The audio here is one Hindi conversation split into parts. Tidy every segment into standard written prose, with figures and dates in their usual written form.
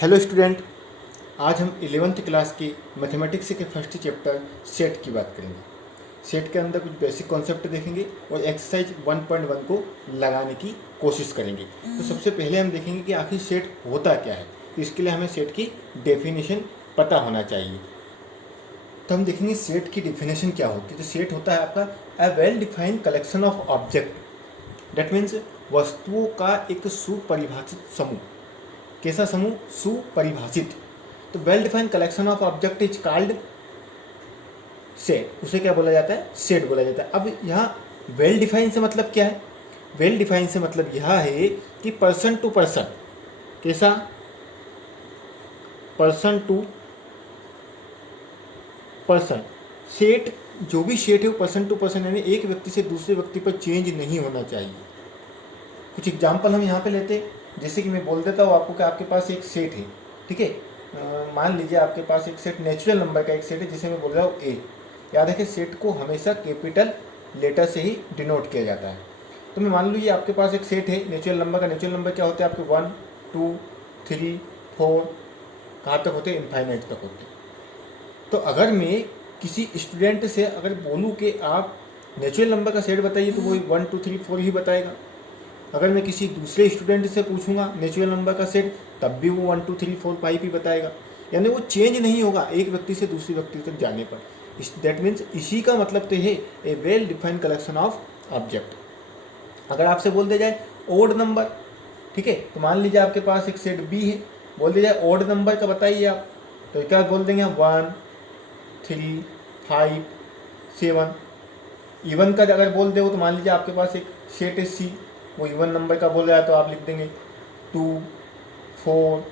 हेलो स्टूडेंट, आज हम 11th क्लास की मैथमेटिक्स के फर्स्ट चैप्टर सेट की बात करेंगे। सेट के अंदर कुछ बेसिक कॉन्सेप्ट देखेंगे और एक्सरसाइज 1.1 को लगाने की कोशिश करेंगे। तो सबसे पहले हम देखेंगे कि आखिर सेट होता क्या है। तो इसके लिए हमें सेट की डेफिनेशन पता होना चाहिए। तो हम देखेंगे सेट की डेफिनेशन क्या होती है। तो सेट होता है आपका a well defined collection of object, that means वस्तुओं का एक सुपरिभाषित समूह। कैसा समूह? सुपरिभाषित। तो well defined collection of object is called set. उसे क्या बोला जाता है? सेट बोला जाता है। अब यहाँ वेल डिफाइंड से मतलब क्या है? वेल डिफाइंड से मतलब यह है कि पर्सन टू पर्सन। कैसा? Person to person. सेट, जो भी सेट है वो पर्सन टू पर्सन, यानी एक व्यक्ति से दूसरे व्यक्ति पर चेंज नहीं होना चाहिए। कुछ एग्जाम्पल हम यहाँ पे लेते हैं। जैसे कि मैं बोल देता हूँ आपको कि आपके पास एक सेट है, ठीक है। मान लीजिए आपके पास एक सेट नेचुरल नंबर का एक सेट है जिसे मैं बोल रहा हूँ ए। याद रखें, सेट को हमेशा कैपिटल लेटर से ही डिनोट किया जाता है। तो मैं मान लीजिए आपके पास एक सेट है नेचुरल नंबर का। नेचुरल नंबर क्या होते हैं आपके? 1, 2, 3, 4, कहाँ तक होते हैं? इनफाइनाइट तक होते हैं। तो अगर मैं किसी स्टूडेंट से अगर बोलूँ कि आप नेचुरल नंबर का सेट बताइए, तो वो 1, 2, 3, 4 ही बताएगा। अगर मैं किसी दूसरे स्टूडेंट से पूछूंगा नेचुरल नंबर का सेट, तब भी वो 1, 2, 3, 4, 5 ही बताएगा। यानी वो चेंज नहीं होगा एक व्यक्ति से दूसरे व्यक्ति तक जाने पर। दैट मीन्स इसी का मतलब तो है a well defined collection of object. अगर आपसे बोल दिया जाए ओड नंबर, ठीक है, तो मान लीजिए आपके पास एक सेट बी है, बोल दिया जाए ओड नंबर का बताइए आप, तो क्या बोल देंगे? 1, 3, 5, 7। इवन का अगर बोल दे तो मान लीजिए आपके पास एक सेट है सी, वो इवन नंबर का बोल रहा है, तो आप लिख देंगे 2, 4,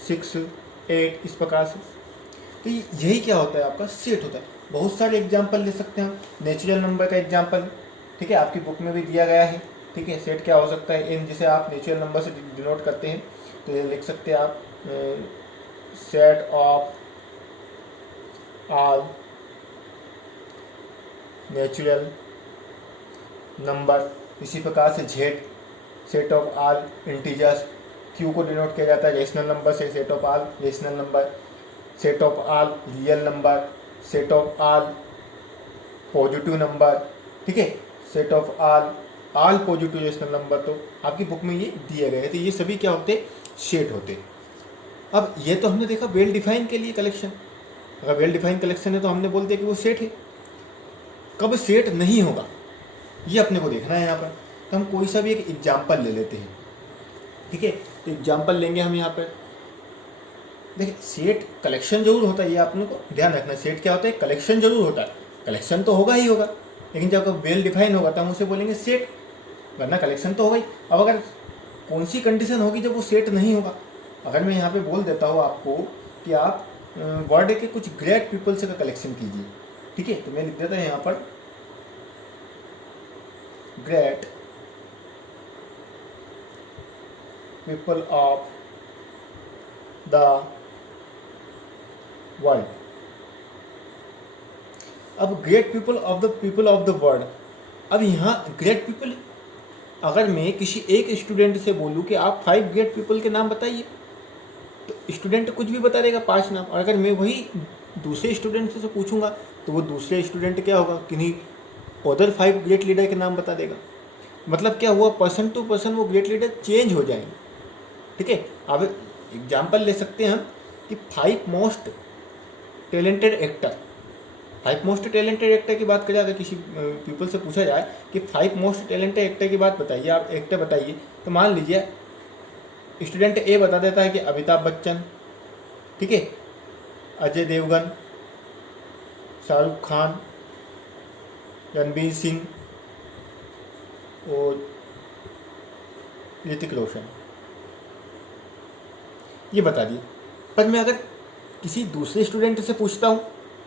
6, 8, इस प्रकार से। तो यही क्या होता है? आपका सेट होता है। बहुत सारे एग्जाम्पल ले सकते हैं हम। नेचुरल नंबर का एग्जाम्पल, ठीक है, आपकी बुक में भी दिया गया है, ठीक है। सेट क्या हो सकता है? एन, जिसे आप नेचुरल नंबर से डिनोट करते हैं, तो ये लिख सकते हैं आप set of all natural number. इसी प्रकार से Z, set of all integers. Q को डिनोट किया जाता है रेशनल नंबर से, set of all rational number. Set of all real number, set of all positive number, ठीक है। Set of all positive rational number. तो आपकी बुक में ये दिए गए हैं। तो ये सभी क्या होते? सेट होते। अब ये तो हमने देखा वेल डिफाइन के लिए कलेक्शन। अगर वेल डिफाइन कलेक्शन है तो हमने बोल दिया कि वो सेट है। कब सेट नहीं होगा ये अपने को देखना है यहाँ पर। तो हम कोई सा भी एक एग्जाम्पल ले लेते हैं, ठीक है। तो एग्जाम्पल लेंगे हम यहाँ पर। देखिए, सेट कलेक्शन जरूर होता है, ये आपने को ध्यान रखना है। सेट क्या होता है? कलेक्शन जरूर होता है। कलेक्शन तो होगा ही होगा, लेकिन जब वेल डिफाइन होगा तो हम उसे बोलेंगे सेट, वरना कलेक्शन तो होगा ही। अब अगर कौन सी कंडीशन होगी जब वो सेट नहीं होगा? अगर मैं यहाँ पे बोल देता हूँ आपको कि आप वर्ल्ड के कुछ ग्रेट पीपल्स का कलेक्शन कीजिए, ठीक है, तो मैं लिख देता हूँ यहाँ पर great people of the world. अब great people of the world, अब यहाँ ग्रेट पीपल, अगर मैं किसी एक स्टूडेंट से बोलूँ कि आप 5 ग्रेट पीपल के नाम बताइए, तो स्टूडेंट कुछ भी बता देगा, 5 नाम। और अगर मैं वही दूसरे स्टूडेंट से पूछूंगा तो वो दूसरे स्टूडेंट क्या होगा? किन्हीं अदर 5 ग्रेट लीडर के नाम बता देगा। मतलब क्या हुआ? पर्सन टू पर्सन वो ग्रेट लीडर चेंज हो जाएंगे, ठीक है। अब एग्जाम्पल ले सकते हैं हम कि 5 most talented actor. 5 most talented actor की बात करें, अगर किसी पीपल से पूछा जाए कि 5 मोस्ट टैलेंटेड एक्टर की बात बताइए, आप एक्टर बताइए, तो मान लीजिए स्टूडेंट ए बता देता है कि अमिताभ बच्चन, ठीक है, अजय देवगन, शाहरुख खान, रणबीर सिंह और ऋतिक रोशन, ये बता दिए। पर मैं अगर किसी दूसरे स्टूडेंट से पूछता हूँ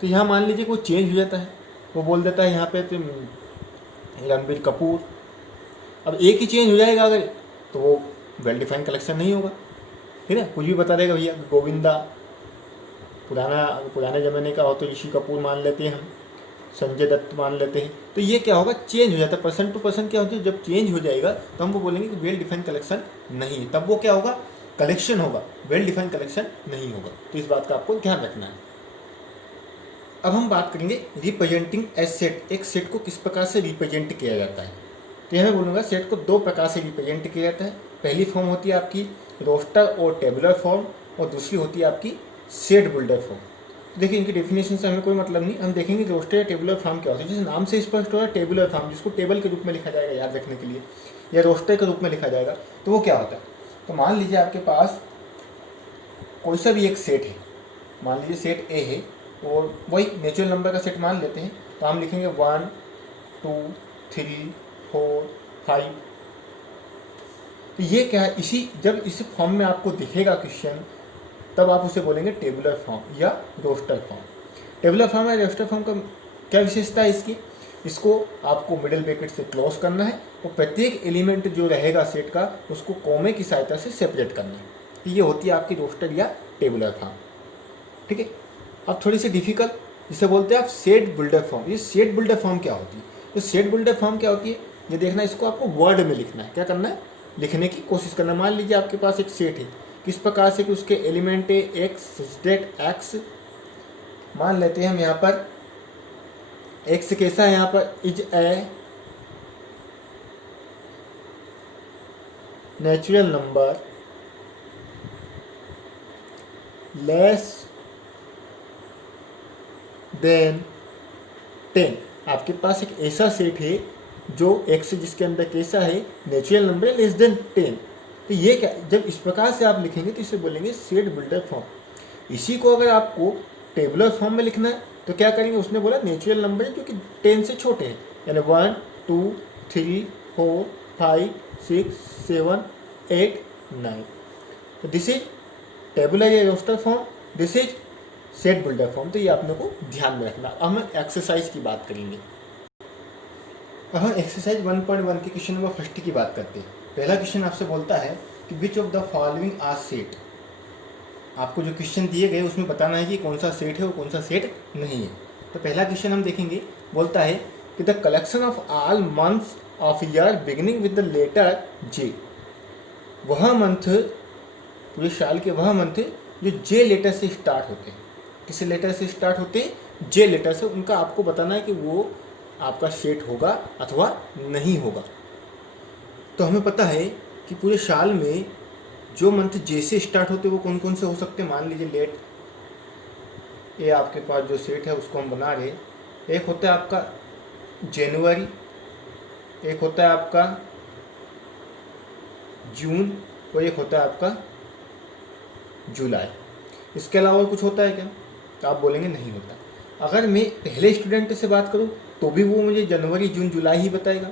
तो यहाँ मान लीजिए कोई चेंज हो जाता है, वो बोल देता है यहाँ पे तो रणबीर कपूर। अब एक ही चेंज हो जाएगा अगर, तो वो वेल डिफाइंड कलेक्शन नहीं होगा, ठीक है। कुछ भी बता देगा भैया, गोविंदा, पुराने ज़माने का हो तो ऋषि कपूर मान लेते हैं हम, संजय दत्त मान लेते हैं। तो ये क्या होगा? चेंज हो जाता है। पर्सन टू पर्सन क्या होता है? जब चेंज हो जाएगा तो हम वो बोलेंगे कि वेल डिफाइंड कलेक्शन नहीं है। तब वो क्या होगा? कलेक्शन होगा, वेल डिफाइंड कलेक्शन नहीं होगा। तो इस बात का आपको ध्यान रखना है। अब हम बात करेंगे रिप्रेजेंटिंग ए सेट। एक सेट को किस प्रकार से रिप्रेजेंट किया जाता है। तो यह मैं बोलूँगा सेट को दो प्रकार से रिप्रेजेंट किया जाता है। पहली फॉर्म होती है आपकी रोस्टर और टेबुलर फॉर्म, और दूसरी होती है आपकी सेट बिल्डर फॉर्म। तो देखिए इनकी डेफिनेशन से हमें कोई मतलब नहीं, हम देखेंगे रोस्टर या टेबुलर फॉर्म क्या होता है। जैसे नाम से स्पष्ट हो रहा है टेबुलर फॉर्म, जिसको टेबल के रूप में लिखा जाएगा याद रखने के लिए, या रोस्टर के रूप में लिखा जाएगा, तो वो क्या होता है। तो मान लीजिए आपके पास कोई सा भी एक सेट है, मान लीजिए सेट ए है और वही नेचुरल नंबर का सेट मान लेते हैं। तो हम लिखेंगे 1 2 3 4 5। तो ये क्या है, इसी जब इस फॉर्म में आपको दिखेगा क्वेश्चन, तब आप उसे बोलेंगे टेबुलर फॉर्म या रोस्टर फॉर्म। टेबुलर फॉर्म या रोस्टर फॉर्म का क्या विशेषता है इसकी, इसको आपको मिडिल ब्रैकेट से क्लोज करना है और प्रत्येक एलिमेंट जो रहेगा सेट का उसको कॉमे की सहायता से सेपरेट करना है। तो ये होती है आपकी रोस्टर या टेबुलर फॉर्म। ठीक है, अब थोड़ी सी डिफिकल्ट, जिसे बोलते हैं आप सेट बिल्डर फॉर्म। ये सेट बिल्डर फॉर्म क्या होती है। तो सेट बिल्डर फॉर्म क्या होती है, ये देखना, इसको आपको वर्ड में लिखना है। क्या करना है, लिखने की कोशिश करना। मान लीजिए आपके पास एक सेट है, किस प्रकार से कि उसके एलिमेंट है एक्स डेट एक्स। मान लेते हैं हम यहाँ पर एक्स कैसा है, यहाँ पर is a natural number less than 10। आपके पास एक ऐसा सेट है जो एक्स जिसके अंदर कैसा है नेचुरल नंबर है लेस देन 10। तो ये क्या, जब इस प्रकार से आप लिखेंगे तो इसे बोलेंगे सेट बिल्डर फॉर्म। इसी को अगर आपको टेबुलर फॉर्म में लिखना है तो क्या करेंगे, उसने बोला नेचुरल नंबर है जो कि 10 से छोटे हैं, यानी 1 2 3 4 5 6 7 8 9। तो दिस इज टेबुलर या roster form, this is set builder form. तो ये आपने को ध्यान में रखना। अब हम एक्सरसाइज की बात करेंगे। अब हम एक्सरसाइज 1.1 के क्वेश्चन नंबर फर्स्ट की बात करते हैं। पहला क्वेश्चन आपसे बोलता है कि which of the following are set. आपको जो क्वेश्चन दिए गए उसमें बताना है कि कौन सा सेट है और कौन सा सेट नहीं है। तो पहला क्वेश्चन हम देखेंगे, बोलता है कि the collection of all months of year beginning with the letter J. वह मंथ, पूरे साल के वह मंथ जो जे लेटर से स्टार्ट होते हैं। किस लेटर से स्टार्ट होते हैं, जे लेटर से। उनका आपको बताना है कि वो आपका सेट होगा अथवा नहीं होगा। तो हमें पता है कि पूरे साल में जो मंथ जे से स्टार्ट होते हैं वो कौन कौन से हो सकते हैं। मान लीजिए लेट ये आपके पास जो सेट है उसको हम बना रहे। एक होता है आपका जनवरी, एक होता है आपका जून, और एक होता है आपका जुलाई। इसके अलावा कुछ होता है क्या, तो आप बोलेंगे नहीं होता। अगर मैं पहले स्टूडेंट से बात करूं तो भी वो मुझे जनवरी जून जुलाई ही बताएगा।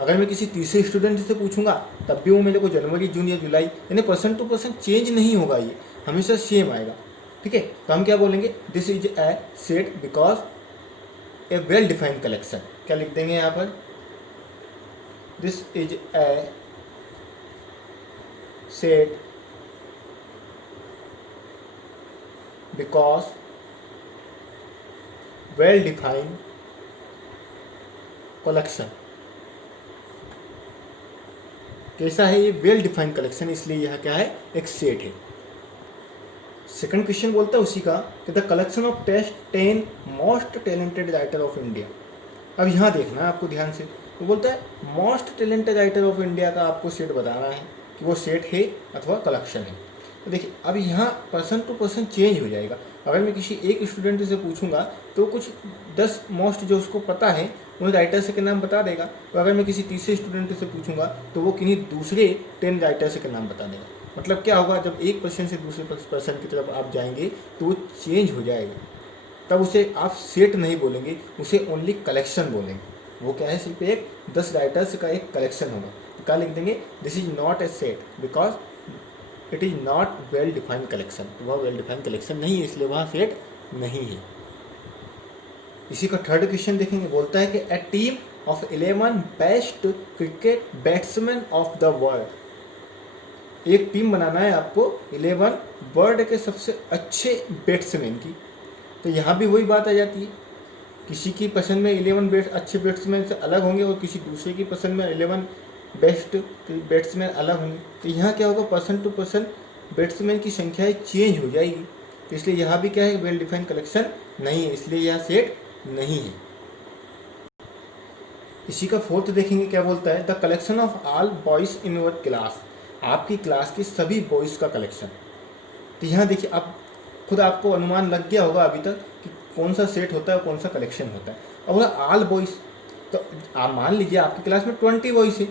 अगर मैं किसी तीसरे स्टूडेंट से पूछूंगा तब भी वो मेरे को जनवरी जून या जुलाई, यानी परसेंट टू परसेंट चेंज नहीं होगा, ये हमेशा सेम आएगा। ठीक है, तो हम क्या बोलेंगे, this is a set because A well defined collection. क्या लिख देंगे यहाँ पर, this is a set because well defined collection. कैसा है ये, वेल डिफाइंड कलेक्शन, इसलिए यह क्या है, एक सेट है। सेकंड क्वेश्चन बोलता है उसी का कि the collection of test 10 most talented writer of India. अब यहाँ देखना है आपको ध्यान से, वो बोलता है most talented writer of India का आपको सेट बताना है कि वो सेट है अथवा कलेक्शन है। तो देखिए अब यहाँ परसेंट टू परसेंट चेंज हो जाएगा। अगर मैं किसी एक स्टूडेंट से पूछूंगा तो कुछ 10 मोस्ट जो उसको पता है उन राइटर्स के नाम बता देगा। तो अगर मैं किसी तीसरे स्टूडेंट से पूछूंगा तो वो किन्हीं दूसरे 10 राइटर्स के नाम बता देगा। मतलब क्या होगा, जब एक पर्सन से दूसरे पर्सन की तरफ आप जाएंगे तो वो चेंज हो जाएगा। तब उसे आप सेट नहीं बोलेंगे, उसे ओनली कलेक्शन बोलेंगे। वो क्या है, सिर्फ एक 10 राइटर्स का एक कलेक्शन होगा। तो क्या लिख देंगे, this is not a set because it is not well defined collection. वह वेल डिफाइंड कलेक्शन नहीं है, इसलिए वहाँ सेट नहीं है। इसी का थर्ड क्वेश्चन देखेंगे, बोलता है कि a team of 11 best cricket batsman of the world. एक टीम बनाना है आपको 11 वर्ल्ड के सबसे अच्छे बैट्समैन की। तो यहाँ भी वही बात आ जाती है, किसी की पसंद में 11 अच्छे बैट्समैन से अलग होंगे और किसी दूसरे की पसंद में 11 बेस्ट बैट्समैन अलग होंगे, तो यहाँ क्या होगा, पर्सन टू पर्सन बैट्समैन की संख्याएँ चेंज हो जाएगी। तो इसलिए यहाँ भी क्या है, वेल डिफाइंड कलेक्शन नहीं है, इसलिए यह सेट नहीं है। इसी का फोर्थ देखेंगे क्या बोलता है, the collection of all boys in your class, आपकी क्लास के सभी बॉयज़ का कलेक्शन। तो यहाँ देखिए, अब खुद आपको अनुमान लग गया होगा अभी तक कि कौन सा सेट होता है और कौन सा कलेक्शन होता है। और ऑल बॉयज़, तो आप मान लीजिए आपकी क्लास में 20 बॉयज़ है,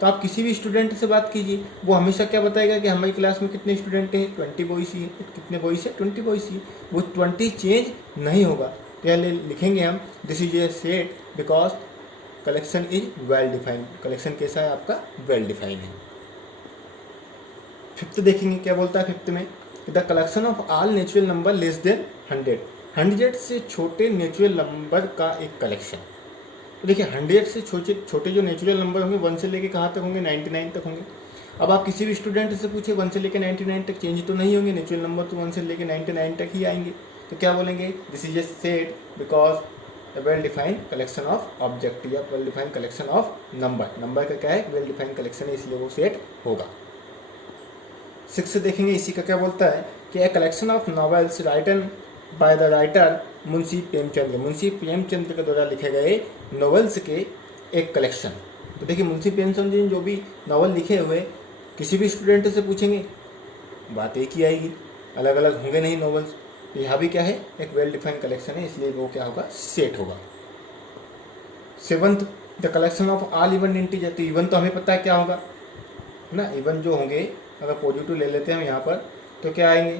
तो आप किसी भी स्टूडेंट से बात कीजिए, वो हमेशा क्या बताएगा कि हमारी क्लास में कितने स्टूडेंट हैं, 20 बॉयज़ ही है। कितने बॉयज़ है, 20 बॉयज़ ही है। वो 20 चेंज नहीं होगा। पहले लिखेंगे हम, this is a set because collection is well defined. Collection कैसा है आपका, वेल डिफाइंड है। फिफ्थ देखेंगे क्या बोलता है, फिफ्थ में the collection of all natural number less than 100, 100 से छोटे नेचुरल नंबर का एक कलेक्शन। तो देखिए 100 से छोटे जो नेचुरल नंबर होंगे 1 से लेके कहाँ तक होंगे, 99 तक होंगे। अब आप किसी भी स्टूडेंट से पूछिए 1 से लेके 99 तक चेंज तो नहीं होंगे, नेचुरल नंबर तो 1 से लेके 99 तक ही आएंगे। तो क्या बोलेंगे, this is a set because a well defined collection of object या well defined collection of number का क्या है, well defined collection है, इसलिए वो सेट होगा। 6 देखेंगे, इसी का क्या बोलता है कि a collection of novels written by the writer Munshi Premchandra के द्वारा लिखे गए नॉवेल्स के एक कलेक्शन। तो देखिए मुंशी प्रेमचंद जी जो भी नॉवल लिखे हुए, किसी भी स्टूडेंट से पूछेंगे बात एक ही आएगी, अलग अलग होंगे नहीं नॉवेल्स। तो यहाँ भी क्या है, एक वेल डिफाइंड कलेक्शन है, इसलिए वो क्या होगा, सेट होगा। 7th the collection of all even integer. तो इवन तो हमें पता है क्या होगा ना, इवन जो होंगे अगर पॉजिटिव ले लेते हैं हम यहाँ पर, तो क्या आएंगे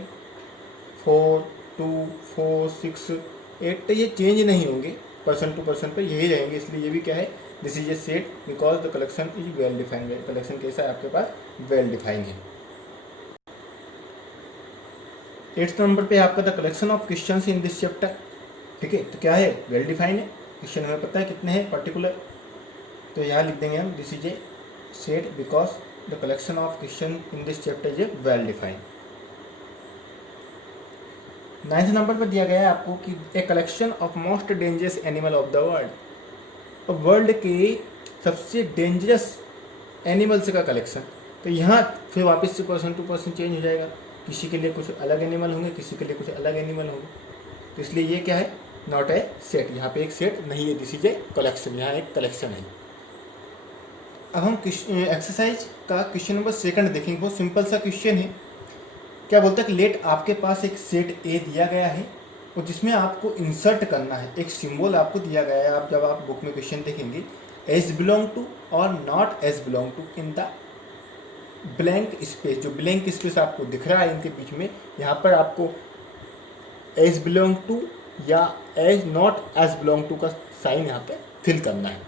4, 2, 4, 6, 8। तो ये चेंज नहीं होंगे, पर्सन टू पर्सन पर यही रहेंगे, इसलिए ये भी क्या है, this is a set because the collection is well defined. Collection कैसा है आपके पास, वेल डिफाइंड है। 8th नंबर पे आपका the collection of questions in this chapter. ठीक है, तो क्या है, वेल डिफाइंड है, क्वेश्चन हमें पता है कितने हैं पर्टिकुलर। तो यहाँ लिख देंगे हम, this is a set because the collection of question in this chapter is a well defined. 9th number पर दिया गया है आपको कि a collection of most dangerous animal of the world, world के सबसे डेंजरस एनिमल्स का कलेक्शन। तो यहाँ फिर वापस से पर्सन टू पर्सन चेंज हो जाएगा, किसी के लिए कुछ अलग एनिमल होंगे, किसी के लिए कुछ अलग एनिमल होंगे। तो इसलिए ये क्या है, नॉट ए सेट, यहाँ पे एक सेट नहीं है, दिस इज ए कलेक्शन, यहाँ एक कलेक्शन है। अब हम एक्सरसाइज का क्वेश्चन नंबर 2 देखेंगे। बहुत सिंपल सा क्वेश्चन है। क्या बोलता है कि लेट आपके पास एक सेट ए दिया गया है और जिसमें आपको इंसर्ट करना है एक सिंबल आपको दिया गया है। आप जब आप बुक में क्वेश्चन देखेंगे, एज बिलोंग टू और not as belong to in the blank space, जो ब्लैंक स्पेस आपको दिख रहा है इनके बीच में, यहाँ पर आपको एज बिलोंग टू या as not as belong to का साइन यहाँ पे फिल करना है।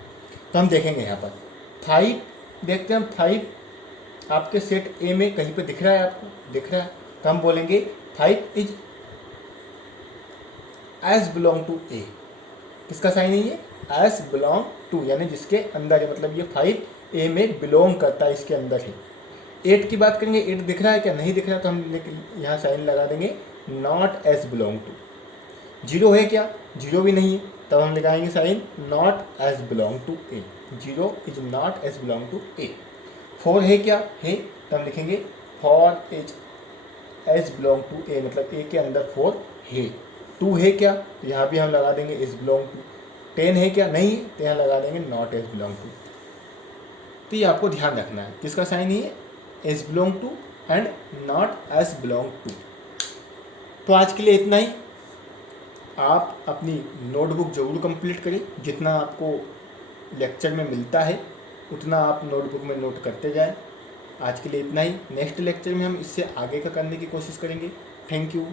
तो हम देखेंगे यहाँ पर थाइट, देखते हैं हम थाइट आपके सेट ए में कहीं पे दिख रहा है, आपको दिख रहा है, तो हम बोलेंगे थाइट is as belong to A. किसका साइन है ये, एज बिलोंग टू, यानी जिसके अंदर है, मतलब ये 5 ए में बिलोंग करता है, इसके अंदर है। 8 की बात करेंगे, 8 दिख रहा है क्या, नहीं दिख रहा, तो हम यहाँ साइन लगा देंगे नॉट एज बिलोंग टू। 0 है क्या, 0 भी नहीं है, तब हम लगाएंगे sign not as belong to A, 0 is not as belong to A. 4 है क्या, है, तब हम लिखेंगे 4 is as belong to A, मतलब ए के अंदर 4 है। 2 है क्या, तो यहाँ भी हम लगा देंगे एज बिलोंग टू। 10 है क्या, नहीं, तो यहाँ लगा देंगे नॉट एज बिलोंग टू। तो ये आपको ध्यान रखना है, किसका साइन है, as belong to and not as belong to. तो आज के लिए इतना ही। आप अपनी नोटबुक जरूर कंप्लीट करें, जितना आपको लेक्चर में मिलता है उतना आप नोटबुक में नोट करते जाएं। आज के लिए इतना ही। नेक्स्ट लेक्चर में हम इससे आगे का करने की कोशिश करेंगे। Thank you.